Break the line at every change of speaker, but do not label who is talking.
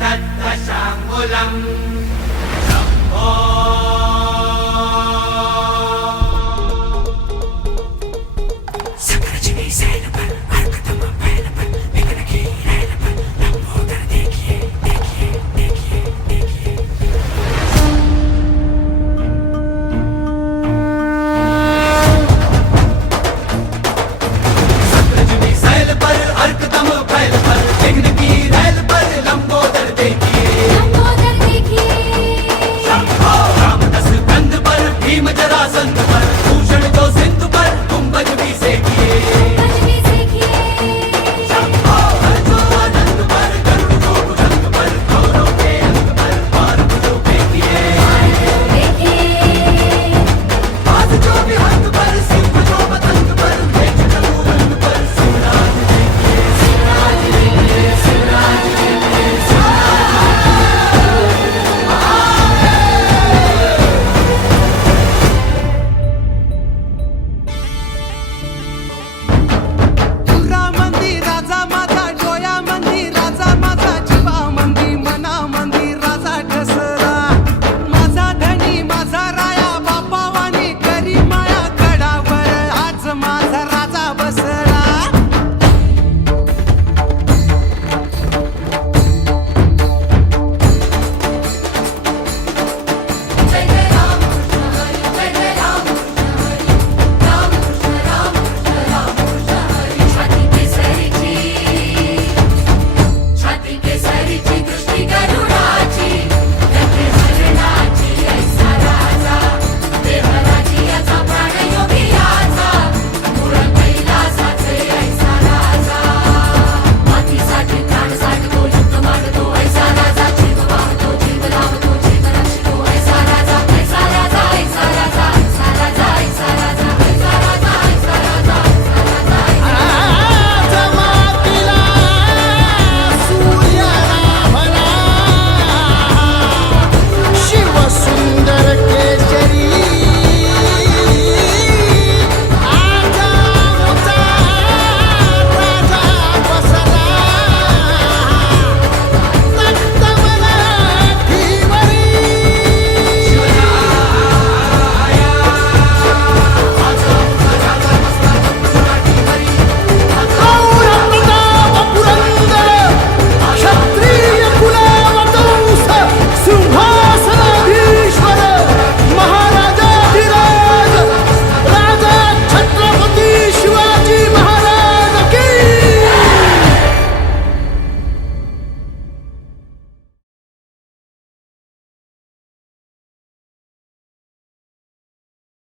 तद्दशाङ्गुलम्